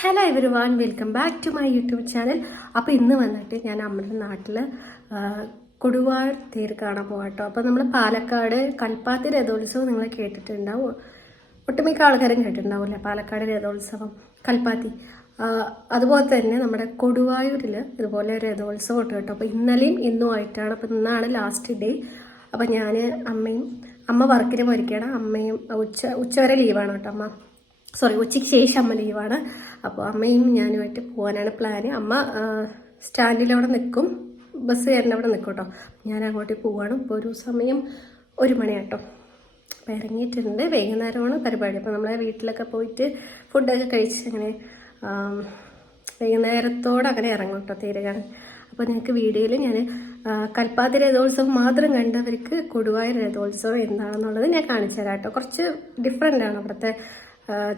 Hello everyone, welcome back to my YouTube channel. അപ്പോൾ ഇന്ന് വന്നിട്ട് ഞാൻ നമ്മുടെ നാട്ടിൽ കൊടുവായൂർ തേര് കാണാൻ പോകാട്ടോ. അപ്പോൾ നമ്മൾ പാലക്കാട് കൽപ്പാത്തി രഥോത്സവം നിങ്ങൾ കേട്ടിട്ടുണ്ടാവും, ഒട്ടുമിക്ക ആൾക്കാരും കേട്ടിട്ടുണ്ടാവില്ലേ, പാലക്കാട് രഥോത്സവം കൽപ്പാത്തി. അതുപോലെ തന്നെ നമ്മുടെ കൊടുവായൂരിൽ ഇതുപോലെ രഥോത്സവം ഉണ്ട് കേട്ടോ. അപ്പോൾ ഇന്നലെയും ഇന്നും ആയിട്ടാണ്. അപ്പോൾ ഇന്നാണ് ലാസ്റ്റ് ഡേ. അപ്പോൾ ഞാൻ അമ്മ വർക്കിന് പോയിരിക്കുകയാണ്. അമ്മയും ഉച്ചവരെ ലീവാണ് കേട്ടോ. ഉച്ചയ്ക്ക് ശേഷം അമ്മ ലീവാണ്. അപ്പോൾ അമ്മയും ഞാനുമായിട്ട് പോകാനാണ് പ്ലാന്. അമ്മ സ്റ്റാൻഡിലവിടെ നിൽക്കും, ബസ് കയറിൻ്റെ അവിടെ നിൽക്കും കേട്ടോ. ഞാൻ അങ്ങോട്ട് പോവാണ്. ഇപ്പോൾ ഒരു സമയം 1 മണിയാട്ടോ. അപ്പോൾ ഇറങ്ങിയിട്ടുണ്ട്. വൈകുന്നേരമാണ് പരിപാടി. അപ്പോൾ നമ്മളെ വീട്ടിലൊക്കെ പോയിട്ട് ഫുഡൊക്കെ കഴിച്ച് അങ്ങനെ വൈകുന്നേരത്തോടെ അങ്ങനെ ഇറങ്ങും കേട്ടോ തേര് കാണാൻ. അപ്പോൾ ഞങ്ങൾക്ക് വീഡിയോയിൽ ഞാൻ കൽപ്പാത്തി രഥോത്സവം മാത്രം കണ്ടവർക്ക് കൊടുവായൂർ രഥോത്സവം എന്താണെന്നുള്ളത് ഞാൻ കാണിച്ചു തരാം കേട്ടോ. കുറച്ച് ഡിഫറെൻ്റ് ആണ് അവിടുത്തെ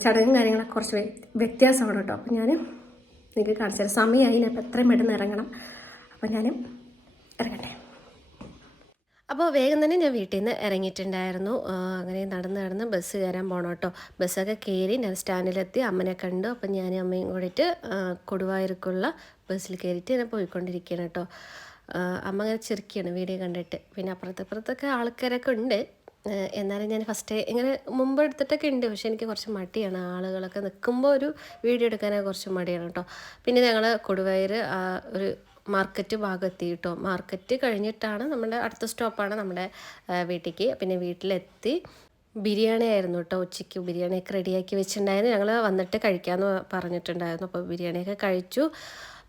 ചടങ്ങും കാര്യങ്ങളൊക്കെ, കുറച്ച് വ്യത്യാസമാണ് കേട്ടോ. അപ്പോൾ ഞാൻ നിങ്ങൾക്ക് കാണിച്ചു തരാം. സമയമായി, ഞാൻ അപ്പോൾ എത്രയും പെട്ടെന്ന് ഇറങ്ങണം. അപ്പോൾ ഞാൻ ഇറങ്ങട്ടെ. അപ്പോൾ വേഗം തന്നെ ഞാൻ വീട്ടിൽ നിന്ന് ഇറങ്ങിയിട്ടുണ്ടായിരുന്നു. അങ്ങനെ നടന്ന് ബസ് കയറാൻ പോകണം കേട്ടോ. ബസ്സൊക്കെ കയറി ഞാൻ സ്റ്റാൻഡിലെത്തി, അമ്മനെ കണ്ടു. അപ്പം ഞാൻ അമ്മയും കൂടിയിട്ട് കൊടുവായൂർക്കുള്ള ബസ്സിൽ കയറിയിട്ട് ഞാൻ പോയിക്കൊണ്ടിരിക്കുകയാണ് കേട്ടോ. അമ്മ അങ്ങനെ ചിരിക്കുകയാണ് വീഡിയോ കണ്ടിട്ട്. പിന്നെ അപ്പുറത്തൊക്കെ ആൾക്കാരൊക്കെ ഉണ്ട്. എന്നാലും ഞാൻ ഫസ്റ്റ് ഇങ്ങനെ മുമ്പ് എടുത്തിട്ടൊക്കെ ഉണ്ട്, പക്ഷെ എനിക്ക് കുറച്ച് മടിയാണ്. ആളുകളൊക്കെ നിൽക്കുമ്പോൾ ഒരു വീഡിയോ എടുക്കാനൊക്കെ കുറച്ച് മടിയാണ് കേട്ടോ. പിന്നെ ഞങ്ങൾ കൊടുവായൂർ ഒരു മാർക്കറ്റ് ഭാഗമെത്തി കേട്ടോ. മാർക്കറ്റ് കഴിഞ്ഞിട്ടാണ് നമ്മുടെ അടുത്ത സ്റ്റോപ്പാണ് നമ്മുടെ വീട്ടിലേക്ക്. പിന്നെ വീട്ടിലെത്തി ബിരിയാണി ആയിരുന്നു കേട്ടോ. ഉച്ചയ്ക്ക് ബിരിയാണിയൊക്കെ റെഡിയാക്കി വെച്ചിട്ടുണ്ടായിരുന്നു. ഞങ്ങൾ വന്നിട്ട് കഴിക്കാമെന്ന് പറഞ്ഞിട്ടുണ്ടായിരുന്നു. അപ്പോൾ ബിരിയാണിയൊക്കെ കഴിച്ചു.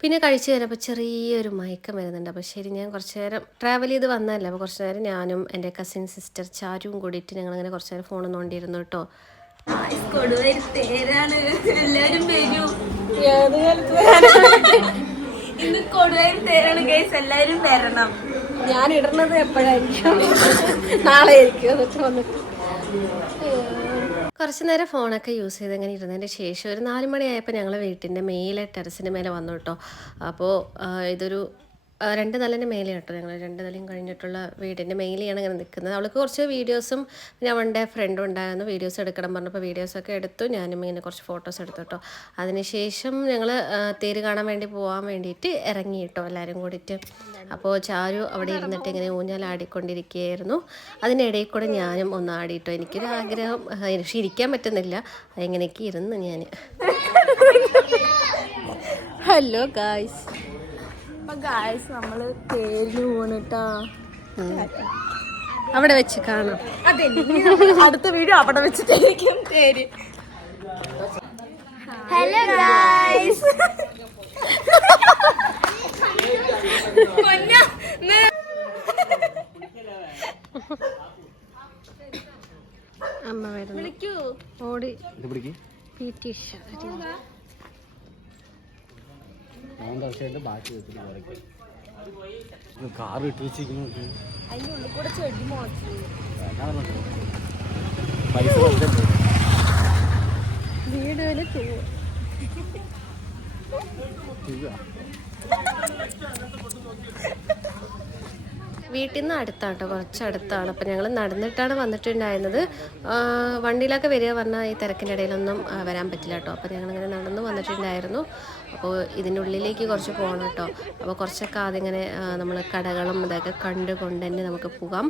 പിന്നെ കഴിച്ച് കഴിഞ്ഞപ്പോൾ ചെറിയൊരു മയക്കം വരുന്നുണ്ട്. അപ്പോൾ ശരി, ഞാൻ കുറച്ച് നേരം ട്രാവൽ ചെയ്ത് വന്നതല്ലേ, അപ്പോൾ കുറച്ച് നേരം ഞാനും എൻ്റെ കസിൻ സിസ്റ്റർ ചാരുവും കൂടിയിട്ട് ഞങ്ങളങ്ങനെ കുറച്ച് നേരം ഫോൺ നോണ്ടിയിരുന്നു കേട്ടോ. എല്ലാവരും വരൂ, ഇന്ന് കൊടുവായൂർ തേരാണ് ഗൈസ്, എല്ലാവരും വരണം. ഞാൻ ഇടുന്നത് എപ്പോഴായിരിക്കും? നാളെ ആയിരിക്കും. എന്നിട്ട് വന്നിട്ട് കുറച്ച് നേരം ഫോണൊക്കെ യൂസ് ചെയ്ത് അങ്ങനെ ഇരുന്നതിൻ്റെ ശേഷം ഒരു 4 മണിയായപ്പോൾ ഞങ്ങൾ വീട്ടിൻ്റെ മേലെ ടെറസിൻ്റെ മേലെ വന്നു കേട്ടോ. അപ്പോൾ ഇതൊരു 2 നിലൻ്റെ മേലെ കേട്ടോ. ഞങ്ങൾ 2 നിലയും കഴിഞ്ഞിട്ടുള്ള വീടിൻ്റെ മേലെയാണ് ഇങ്ങനെ നിൽക്കുന്നത്. അവൾക്ക് കുറച്ച് വീഡിയോസും പിന്നെ അവളുടെ ഫ്രണ്ടും ഉണ്ടായിരുന്നു, വീഡിയോസ് എടുക്കണം പറഞ്ഞപ്പോൾ വീഡിയോസൊക്കെ എടുത്തു. ഞാനും ഇങ്ങനെ കുറച്ച് ഫോട്ടോസ് എടുത്തു കേട്ടോ. അതിനുശേഷം ഞങ്ങൾ തേര് കാണാൻ വേണ്ടി പോകാൻ വേണ്ടിയിട്ട് ഇറങ്ങി കേട്ടോ, എല്ലാവരും കൂടിയിട്ട്. അപ്പോൾ ചാരു അവിടെ ഇരുന്നിട്ട് ഇങ്ങനെ ഊഞ്ഞാലാടിക്കൊണ്ടിരിക്കുകയായിരുന്നു. അതിനിടയിൽ കൂടെ ഞാനും ഒന്ന് ആടിയിട്ടോ. എനിക്കൊരു ആഗ്രഹം, പക്ഷെ ഇരിക്കാൻ പറ്റുന്നില്ല. എങ്ങനെയൊക്കെ ഇരുന്ന് ഞാൻ. ഹലോ ഗായ്സ്, നമ്മള് തേരിന് പോണിട്ടാ. അവിടെ വെച്ച് കാണാം. അതെ, അടുത്ത വീഡിയോ അവിടെ വെച്ചിട്ടായിരിക്കും തേര്. ഹലോ ഗായ്സ്, അമ്മ വരുന്നു. ഓടി കാർ ഇട്ട് വെച്ചിരിക്കുന്നു. അതിന്റെ ഉള്ളിൽ കൂടെ ചെടി മോശം പൈസ വീഡിയോയില് വീട്ടിൽ നിന്ന് അടുത്താണ് കേട്ടോ, കുറച്ച് അടുത്താണ്. അപ്പോൾ ഞങ്ങൾ നടന്നിട്ടാണ് വന്നിട്ടുണ്ടായിരുന്നത്. വണ്ടിയിലൊക്കെ വരിക പറഞ്ഞാൽ ഈ തിരക്കിൻ്റെ ഇടയിലൊന്നും വരാൻ പറ്റില്ല കേട്ടോ. അപ്പോൾ ഞങ്ങളിങ്ങനെ നടന്ന് വന്നിട്ടുണ്ടായിരുന്നു. അപ്പോൾ ഇതിൻ്റെ ഉള്ളിലേക്ക് കുറച്ച് പോകണം കേട്ടോ. അപ്പോൾ കുറച്ചൊക്കെ അതിങ്ങനെ നമ്മൾ കടകളും ഇതൊക്കെ കണ്ടുകൊണ്ട് തന്നെ നമുക്ക് പോകാം.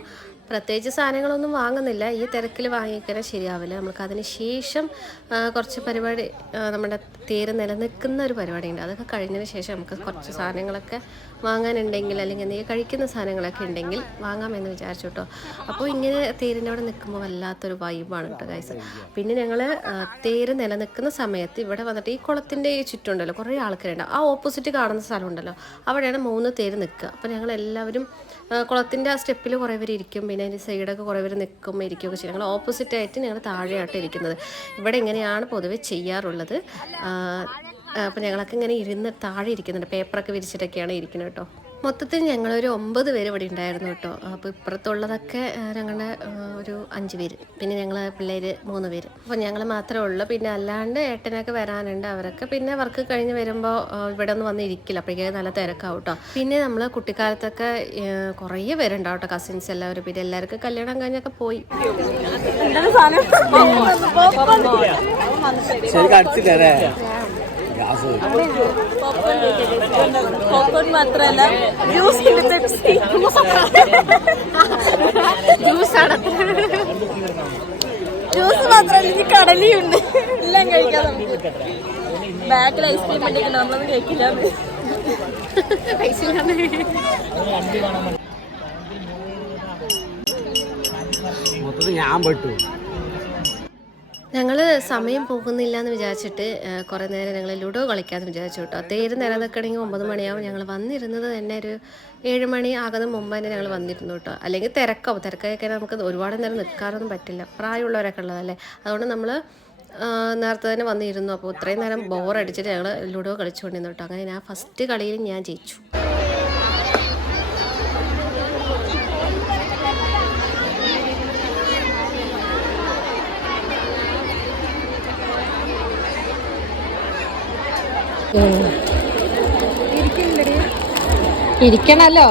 പ്രത്യേകിച്ച് സാധനങ്ങളൊന്നും വാങ്ങുന്നില്ല, ഈ തിരക്കിൽ വാങ്ങിക്കാൻ ശരിയാവില്ല. നമുക്ക് അതിന് ശേഷം കുറച്ച് പരിപാടി, നമ്മുടെ തേര് നിലനിൽക്കുന്ന ഒരു പരിപാടിയുണ്ട്. അതൊക്കെ കഴിഞ്ഞതിന് ശേഷം നമുക്ക് കുറച്ച് സാധനങ്ങളൊക്കെ വാങ്ങാനുണ്ടെങ്കിൽ അല്ലെങ്കിൽ എന്തെങ്കിലും കഴിക്കുന്ന സാധനങ്ങളൊക്കെ ഉണ്ടെങ്കിൽ വാങ്ങാമെന്ന് വിചാരിച്ചു കേട്ടോ. അപ്പോൾ ഇങ്ങനെ തേരിൻ്റെ അവിടെ നിൽക്കുമ്പോൾ വല്ലാത്തൊരു വൈബാണ് കേട്ടോ ഗൈസ്. പിന്നെ ഞങ്ങൾ തേര് നിലനിൽക്കുന്ന സമയത്ത് ഇവിടെ വന്നിട്ട് ഈ കുളത്തിൻ്റെ ഈ ചുറ്റുണ്ടല്ലോ കുറേ ആൾക്കാരുണ്ടാവും. ആ ഓപ്പോസിറ്റ് കാണുന്ന സ്ഥലമുണ്ടല്ലോ, അവിടെയാണ് 3 തേര് നിൽക്കുക. അപ്പോൾ ഞങ്ങൾ എല്ലാവരും കുളത്തിൻ്റെ ആ സ്റ്റെപ്പിൽ കുറേ പേര് ഇരിക്കും, പിന്നെ അതിൻ്റെ സൈഡൊക്കെ കുറേ പേര് നിൽക്കുമ്പോൾ ഇരിക്കുകയൊക്കെ ചെയ്യും. ഞങ്ങൾ ഓപ്പോസിറ്റായിട്ട് ഞങ്ങൾ താഴെയായിട്ട് ഇരിക്കുന്നത്. ഇവിടെ ഇങ്ങനെയാണ് പൊതുവെ ചെയ്യാറുള്ളത്. അപ്പോൾ ഞങ്ങളൊക്കെ ഇങ്ങനെ ഇരുന്ന് താഴെ ഇരിക്കുന്നുണ്ട്, പേപ്പറൊക്കെ വിരിച്ചിട്ടൊക്കെയാണ് ഇരിക്കുന്നത് കേട്ടോ. മൊത്തത്തിൽ ഞങ്ങളൊരു 9 പേര് ഇവിടെ ഉണ്ടായിരുന്നു കേട്ടോ. അപ്പോൾ ഇപ്പുറത്തുള്ളതൊക്കെ ഞങ്ങളുടെ ഒരു 5 പേര്, പിന്നെ ഞങ്ങൾ പിള്ളേർ 3 പേര്. അപ്പോൾ ഞങ്ങൾ മാത്രമേ ഉള്ളൂ. പിന്നെ അല്ലാണ്ട് ഏട്ടനൊക്കെ വരാനുണ്ട്. അവരൊക്കെ പിന്നെ വർക്ക് കഴിഞ്ഞ് വരുമ്പോൾ ഇവിടെ ഒന്നും വന്നിരിക്കില്ല, അപ്പോഴേക്കും നല്ല തിരക്കാവും കേട്ടോ. പിന്നെ നമ്മൾ കുട്ടിക്കാലത്തൊക്കെ കുറേ പേരുണ്ടാവും കേട്ടോ, കസിൻസ് എല്ലാവരും. പിന്നെ എല്ലാവർക്കും കല്യാണം കഴിഞ്ഞൊക്കെ പോയി. പോപ്കോൺ മാത്രല്ല ജ്യൂസിന്റെ പെപ്സി ജ്യൂസ് മാത്രല്ല ഇനി കടലിയുണ്ട് എല്ലാം കഴിക്കാം നമുക്ക്. ബാക്കിൽ ഐസ്ക്രീം ഉണ്ടെങ്കിൽ നമ്മളൊന്നും കഴിക്കില്ല. ഞാൻ പെട്ടു. ഞങ്ങൾ സമയം പോകുന്നില്ല എന്ന് വിചാരിച്ചിട്ട് കുറേ നേരം ഞങ്ങൾ ലുഡോ കളിക്കാമെന്ന് വിചാരിച്ചു കേട്ടോ. തേര് നേരം നിൽക്കണമെങ്കിൽ 9 മണിയാവും. ഞങ്ങൾ വന്നിരുന്നത് തന്നെ ഒരു 7 മണി ആകുന്ന മുമ്പ് തന്നെ ഞങ്ങൾ വന്നിരുന്നു കേട്ടോ. അല്ലെങ്കിൽ തിരക്കൊക്കെ നമുക്ക് ഒരുപാട് നേരം നിൽക്കാനൊന്നും പറ്റില്ല, പ്രായമുള്ളവരൊക്കെ ഉള്ളതല്ലേ. അതുകൊണ്ട് നമ്മൾ നേരത്തെ തന്നെ വന്നിരുന്നു. അപ്പോൾ ഇത്രയും നേരം ബോറടിച്ചിട്ട് ഞങ്ങൾ ലുഡോ കളിച്ചുകൊണ്ടിരുന്നു കേട്ടോ. അങ്ങനെ ഞാൻ ഫസ്റ്റ് കളിയിൽ ഞാൻ ജയിച്ചു. ഇരിക്കണല്ലോ.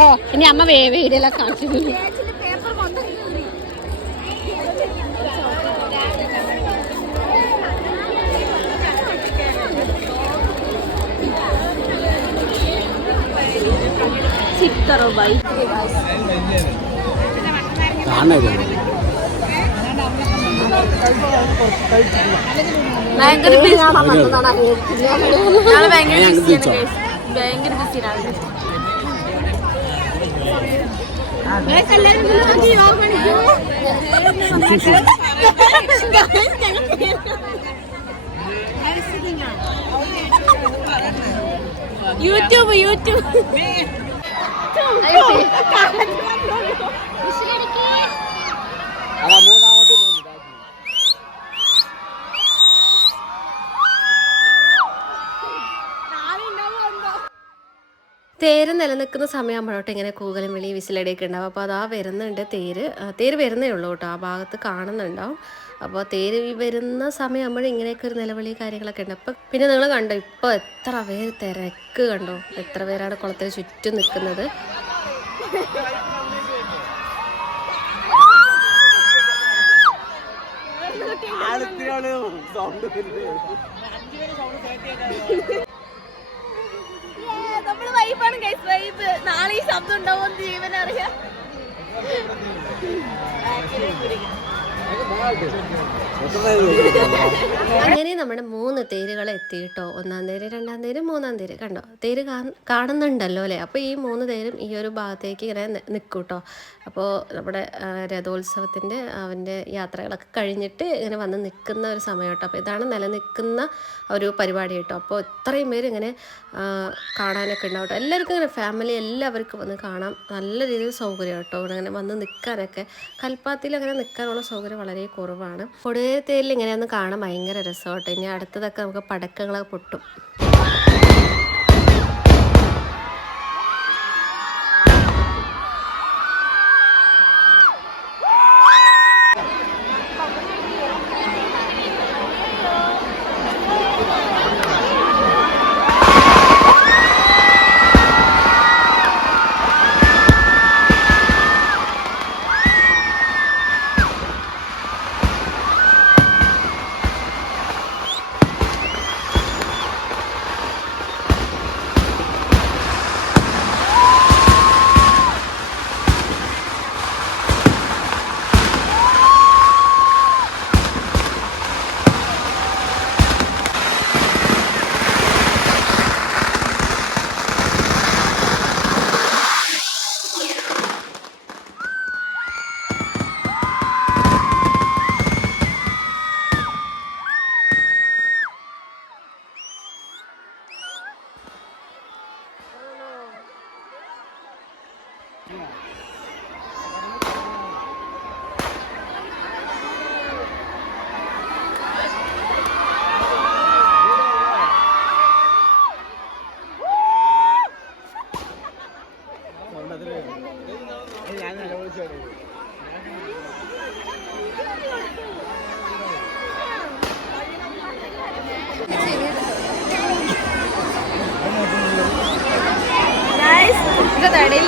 ഓ ഇനി അമ്മ വീഡിയോയിലെ കാണിച്ചു. ചിക്കറോ ബൈ ഭയങ്കര ബിസിയാണ്. യൂട്യൂബ് തേര് നിലനിൽക്കുന്ന സമയമാകുമ്പോഴോട്ടെ ഇങ്ങനെ കൂകലും വിളി വിസിലടിയൊക്കെ ഉണ്ടാവും. അപ്പോൾ അതാ വരുന്നുണ്ട് തേര് വരുന്നേ ഉള്ളൂ കേട്ടോ. ആ ഭാഗത്ത് കാണുന്നുണ്ടാവും. അപ്പോൾ തേര് വരുന്ന സമയമാകുമ്പോഴും ഇങ്ങനെയൊക്കെ ഒരു നിലവിളി കാര്യങ്ങളൊക്കെ ഉണ്ട്. അപ്പം പിന്നെ നിങ്ങൾ കണ്ടോ ഇപ്പോൾ എത്ര പേര് തിരക്ക് കണ്ടോ, എത്ര പേരാണ് കുളത്തിന് ചുറ്റും നിൽക്കുന്നത്. നമ്മള് വൈബാണ് ഗൈസ്, വൈബ്. നാളെ ഈ ശബ്ദം ഉണ്ടാവും ജീവനറിയാം. അങ്ങനെ നമ്മുടെ 3 തേരുകൾ എത്തി കേട്ടോ. 1-ാം തേര്, 2-ാം തേര്, 3-ാം തേര്. കണ്ടോ തേര് കാണുന്നുണ്ടല്ലോ അല്ലേ. അപ്പോൾ ഈ 3 തേരും ഈ ഒരു ഭാഗത്തേക്ക് ഇങ്ങനെ നിൽക്കും കേട്ടോ. അപ്പോൾ നമ്മുടെ രഥോത്സവത്തിൻ്റെ അവൻ്റെ യാത്രകളൊക്കെ കഴിഞ്ഞിട്ട് ഇങ്ങനെ വന്ന് നിൽക്കുന്ന ഒരു സമയം കേട്ടോ. അപ്പോൾ ഇതാണ് നിലനിൽക്കുന്ന ഒരു പരിപാടി കേട്ടോ. അപ്പോൾ ഇത്രയും പേര് ഇങ്ങനെ കാണാനൊക്കെ ഉണ്ടാവും കേട്ടോ. എല്ലാവർക്കും ഇങ്ങനെ ഫാമിലി എല്ലാവർക്കും വന്ന് കാണാം. നല്ല രീതിയിൽ സൗകര്യം കേട്ടോ. ഇവിടെ അങ്ങനെ വന്ന് നിൽക്കാനൊക്കെ കൽപ്പാത്തിയിൽ അങ്ങനെ നിൽക്കാനുള്ള സൗകര്യം വളരെ കുറവാണ്. കൊടിയേരിത്തേരിൽ ഇങ്ങനെയൊന്ന് കാണാൻ ഭയങ്കര രസമാട്ടോ. ഇനി അടുത്തതൊക്കെ നമുക്ക് പടക്കങ്ങളൊക്കെ പൊട്ടും.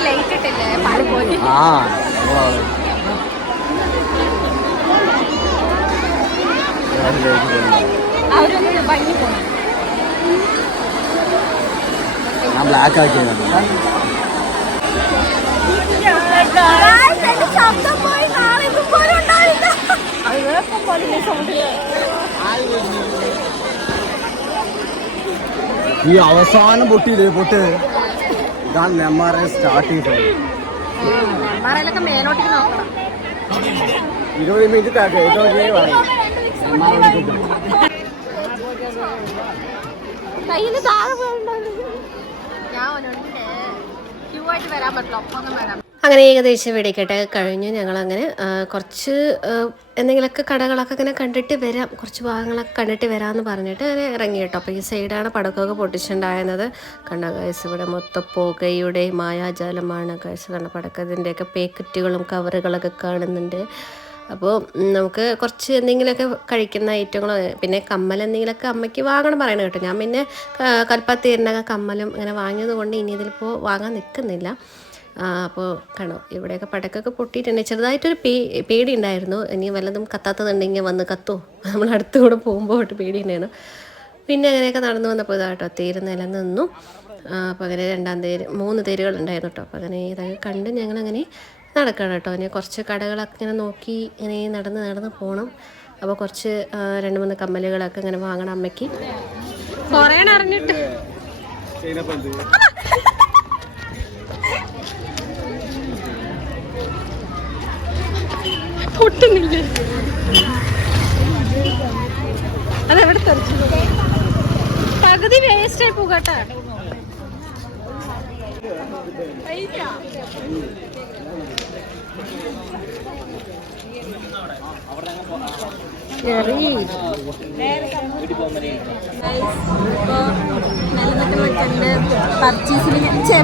ലൈറ്റ് ഇട്ടില്ലേ അവരൊന്ന് ഭംഗി പോകണം. ഞാൻ ബ്ലാക്ക് ആക്കിയതാണ്. ശബ്ദം പോയി നാളെ ഇതുപോലെ ഉണ്ടാവില്ല. അത് വേപ്പം പോലെ സൗണ്ടില്. ഈ അവസാനം പൊട്ടിയില്ലേ പൊട്ട്, ഇതാണ് നെമ്മാറ സ്റ്റാർട്ടിങ് സമയം. നെന്മാറയിലൊക്കെ മേലോട്ടേക്ക് നോക്കണം. 20 മിനിറ്റ് കയ്യില് താഴെ ഞാൻ ക്യൂ ആയിട്ട് വരാൻ പറ്റില്ല, ഒപ്പം വരാം. അങ്ങനെ ഏകദേശം വെടിക്കെട്ട് കഴിഞ്ഞു. ഞങ്ങളങ്ങനെ കുറച്ച് എന്തെങ്കിലുമൊക്കെ കടകളൊക്കെ ഇങ്ങനെ കണ്ടിട്ട് വരാം, കുറച്ച് ഭാഗങ്ങളൊക്കെ കണ്ടിട്ട് വരാമെന്ന് പറഞ്ഞിട്ട് അങ്ങനെ ഇറങ്ങി കേട്ടോ. അപ്പോൾ ഈ സൈഡാണ് പടക്കമൊക്കെ പൊട്ടിച്ചിട്ടുണ്ടായിരുന്നത്. കണ്ട ഗൈസ്, ഇവിടെ മൊത്തം പുകയുടെ മായാജാലമാണ് ഗൈസ്. കണ്ട പടക്കത്തിൻ്റെയൊക്കെ പാക്കറ്റുകളും കവറുകളൊക്കെ കാണുന്നുണ്ട്. അപ്പോൾ നമുക്ക് കുറച്ച് എന്തെങ്കിലുമൊക്കെ കഴിക്കുന്ന ഐറ്റങ്ങളോ പിന്നെ കമ്മൽ എന്തെങ്കിലുമൊക്കെ അമ്മയ്ക്ക് വാങ്ങണം പറയണം കേട്ടോ. ഞാൻ പിന്നെ കൽപ്പത്തിരുന്നൊക്കെ കമ്മലും ഇങ്ങനെ വാങ്ങിയത് കൊണ്ട് ഇനി ഇതിലിപ്പോൾ വാങ്ങാൻ നിൽക്കുന്നില്ല. അപ്പോൾ കാണോ ഇവിടെയൊക്കെ പടക്കൊക്കെ പൊട്ടിയിട്ടുണ്ട്. ചെറുതായിട്ടൊരു പേടി ഉണ്ടായിരുന്നു, ഇനി വല്ലതും കത്താത്തതുണ്ടെങ്കിൽ വന്ന് കത്തോ, നമ്മൾ അടുത്ത് കൂടെ പോകുമ്പോൾ പേടി ഉണ്ടായിരുന്നു. പിന്നെ അങ്ങനെയൊക്കെ നടന്നു വന്നപ്പോൾ ഇതാട്ടോ തേര് നിലനിന്നു. അപ്പോൾ അങ്ങനെ 3 തേരുകളുണ്ടായിരുന്നു കേട്ടോ. അപ്പോൾ അങ്ങനെ ഇതൊക്കെ കണ്ട് ഞങ്ങളങ്ങനെ നടക്കണം കേട്ടോ. ഇനി കുറച്ച് കടകളൊക്കെ ഇങ്ങനെ നോക്കി ഇങ്ങനെ നടന്ന് പോകണം. അപ്പോൾ കുറച്ച് 2-3 കമ്മലുകളൊക്കെ ഇങ്ങനെ വാങ്ങണം അമ്മയ്ക്ക്. കുറേ അറിഞ്ഞിട്ട് പൊട്ടുന്നില്ലേ, അതെവിടെ തെറിച്ചു പകുതി വേസ്റ്റായി പോകട്ടെ.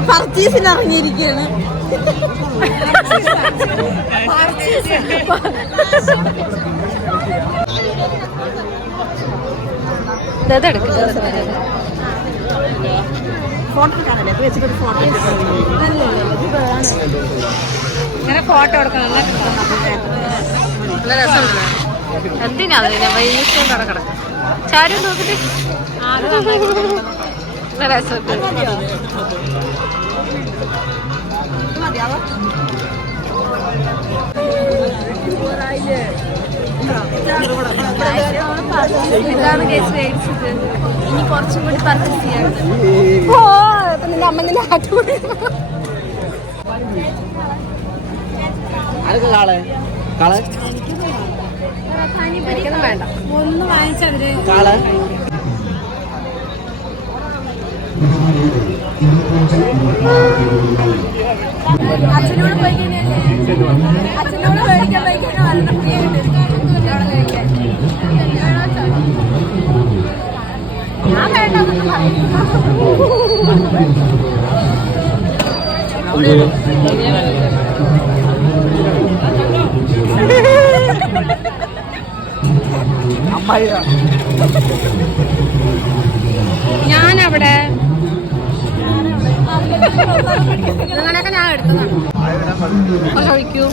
പർച്ചേസിന് ഇറങ്ങിയിരിക്കുകയാണ്. ഇങ്ങനെ ഫോട്ടോ എടുക്കണം, നല്ല രസമുണ്ട്. എന്തിനാ വൈകിട്ട് അവിടെ കിടക്കാം ചാരും നോക്കിട്ട് നല്ല രസമുണ്ട്. ഇനി കുറച്ചും കൂടി പർച്ചേസ് ചെയ്യാൻ. നിന്റെ അമ്മ നിന്റെ ആട്ടുകൂടി വേണ്ട ഒന്ന് വാങ്ങിച്ചവര് അച്ഛനോട് പോയി കഴിഞ്ഞാൽ അച്ഛനോട് മേടിക്കാൻ പോയി കഴിഞ്ഞാൽ കഴിക്കാൻ ഞാൻ വേണ്ടെന്നൊക്കെ ഞാനവിടെ നിങ്ങളെയൊക്കെ ഞാൻ എടുത്തതാണ്. ചോദിക്കൂ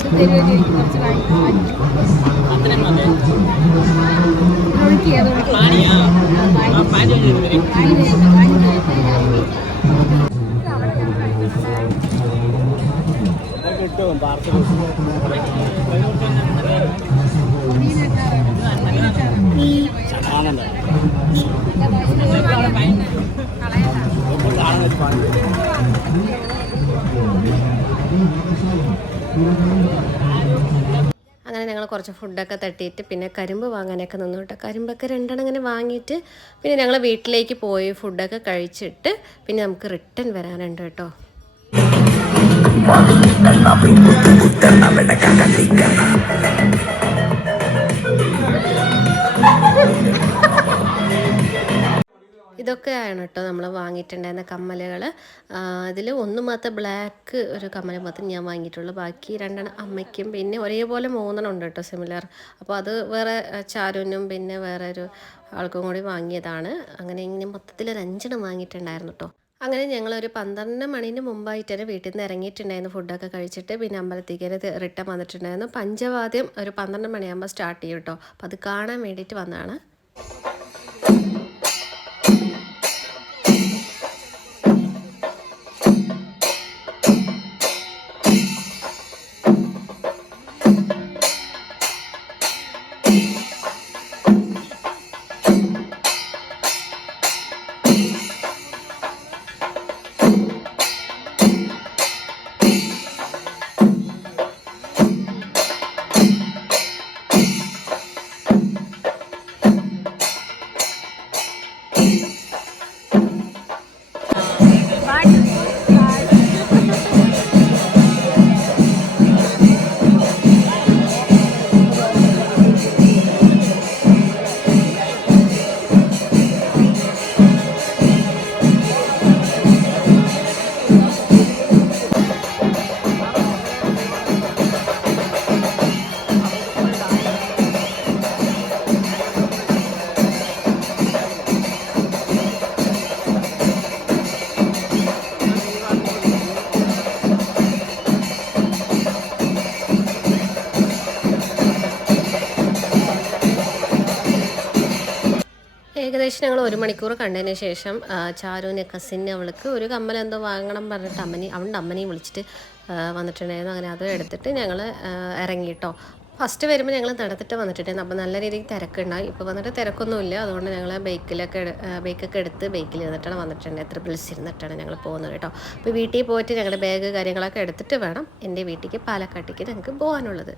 അങ്ങനെ ഞങ്ങൾ കുറച്ച് ഫുഡൊക്കെ തട്ടിയിട്ട് പിന്നെ കരിമ്പ് വാങ്ങാനൊക്കെ നിന്നു കേട്ടോ. കരിമ്പൊക്കെ 2 ഇങ്ങനെ വാങ്ങിയിട്ട് പിന്നെ ഞങ്ങൾ വീട്ടിലേക്ക് പോയി ഫുഡൊക്കെ കഴിച്ചിട്ട് പിന്നെ നമുക്ക് റിട്ടേൺ വരാനുണ്ട് കേട്ടോ. ഇതൊക്കെയാണ് കേട്ടോ നമ്മൾ വാങ്ങിയിട്ടുണ്ടായിരുന്ന കമ്മലുകൾ. ഇതിൽ ഒന്ന് മാത്രം ബ്ലാക്ക് ഒരു കമ്മൽ മാത്രം ഞാൻ വാങ്ങിയിട്ടുള്ളൂ, ബാക്കി 2 അമ്മയ്ക്കും പിന്നെ ഒരേപോലെ 3 ഉണ്ട് കേട്ടോ സിമിലർ. അപ്പോൾ അത് വേറെ ചാരുവിനും പിന്നെ വേറെ ഒരു ആൾക്കും കൂടി വാങ്ങിയതാണ്. അങ്ങനെ ഇങ്ങനെ മൊത്തത്തിൽ ഒരു 5 വാങ്ങിയിട്ടുണ്ടായിരുന്നു കേട്ടോ. അങ്ങനെ ഞങ്ങളൊരു 12 മണിന് മുമ്പായിട്ട് തന്നെ വീട്ടിൽ നിന്ന് ഇറങ്ങിയിട്ടുണ്ടായിരുന്നു ഫുഡൊക്കെ കഴിച്ചിട്ട്. പിന്നെ അമ്പലത്തേക്ക് റിട്ടേൺ വന്നിട്ടുണ്ടായിരുന്നു. പഞ്ചവാദ്യം ഒരു 12 മണിയാകുമ്പോൾ സ്റ്റാർട്ട് ചെയ്യും കേട്ടോ. അപ്പോൾ അത് കാണാൻ വേണ്ടിയിട്ട് വന്നതാണ്. ഏകദേശം ഞങ്ങൾ 1 മണിക്കൂർ കണ്ടതിന് ശേഷം ചാരുവിനെ കസിന് അവൾക്ക് ഒരു കമ്മൽ എന്തോ വാങ്ങണം പറഞ്ഞിട്ട് അവളുടെ അമ്മനെയും വിളിച്ചിട്ട് വന്നിട്ടുണ്ടായിരുന്നു. അങ്ങനെ അത് എടുത്തിട്ട് ഞങ്ങൾ ഇറങ്ങിയിട്ടോ. ഫസ്റ്റ് വരുമ്പോൾ ഞങ്ങൾ നടത്തിട്ട് വന്നിട്ടുണ്ടായിരുന്നു. അപ്പോൾ നല്ല രീതിക്ക് തിരക്കുണ്ടായി. ഇപ്പോൾ വന്നിട്ട് തിരക്കൊന്നുമില്ല. അതുകൊണ്ട് ഞങ്ങൾ ബൈക്കൊക്കെ എടുത്ത് ബൈക്കിൽ ഇരുന്നിട്ടാണ് വന്നിട്ടുണ്ട്. ത്രിബിൾസ് ഇരുന്നിട്ടാണ് ഞങ്ങൾ പോകുന്നത് കേട്ടോ. അപ്പോൾ വീട്ടിൽ പോയിട്ട് ഞങ്ങളുടെ ബാഗ് കാര്യങ്ങളൊക്കെ എടുത്തിട്ട് വേണം എൻ്റെ വീട്ടിലേക്ക് പാലക്കാട്ടേക്ക് ഞങ്ങൾക്ക് പോകാനുള്ളത്.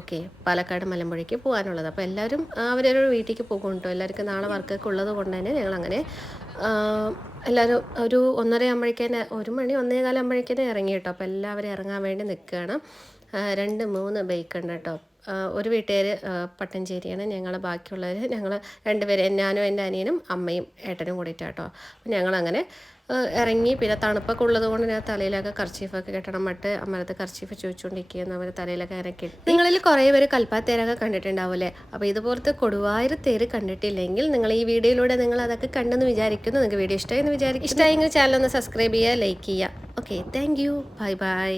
ഓക്കെ, പാലക്കാട് മലമ്പുഴയ്ക്ക് പോകാനുള്ളത്. അപ്പോൾ എല്ലാവരും അവരൊരു വീട്ടിലേക്ക് പോകും കേട്ടോ. എല്ലാവർക്കും നാളെ വർക്കൊക്കെ ഉള്ളത് കൊണ്ട് തന്നെ ഞങ്ങളങ്ങനെ എല്ലാവരും ഒരു 1:30 ആകുമ്പോഴേക്കന്നെ 1 മണി 1:15 ആകുമ്പോഴേക്കന്നെ ഇറങ്ങി കേട്ടോ. അപ്പോൾ എല്ലാവരും ഇറങ്ങാൻ വേണ്ടി നിൽക്കുകയാണ്. 2-3 ബൈക്ക് ഉണ്ട് കേട്ടോ. ഒരു വീട്ടുകാർ പട്ടഞ്ചേരിയാണ്. ഞങ്ങൾ ബാക്കിയുള്ളവർ ഞങ്ങൾ 2 പേര്, ഞാനും എൻ്റെ അനിയനും അമ്മയും ഏട്ടനും കൂടിയിട്ടാട്ടോ. അപ്പം ഞങ്ങളങ്ങനെ ഇറങ്ങി. പിന്നെ തണുപ്പൊക്കെ ഉള്ളത് കൊണ്ട് ഞാൻ തലയിലൊക്കെ കർച്ചീഫൊക്കെ കെട്ടണം മട്ട് അമ്മരത്ത് കർച്ചീഫ് ചോദിച്ചുകൊണ്ടിരിക്കുകയെന്ന് അവർ തലയിലൊക്കെ അങ്ങനെ കെട്ടി. നിങ്ങളിൽ കുറേ പേര് കൽപ്പാത്തേരൊക്കെ കണ്ടിട്ടുണ്ടാവില്ലേ? അപ്പോൾ ഇതുപോലത്തെ കൊടുവായൂർ തേര് കണ്ടിട്ടില്ലെങ്കിൽ നിങ്ങൾ ഈ വീഡിയോയിലൂടെ നിങ്ങൾ അതൊക്കെ കണ്ടെന്ന് വിചാരിക്കുന്നു. നിങ്ങൾക്ക് വീഡിയോ ഇഷ്ടമായെന്ന് വിചാരിക്കും. ഇഷ്ടമായെങ്കിൽ ചാനൽ ഒന്ന് സബ്സ്ക്രൈബ് ചെയ്യുക, ലൈക്ക് ചെയ്യുക. Okay, thank you, bye bye.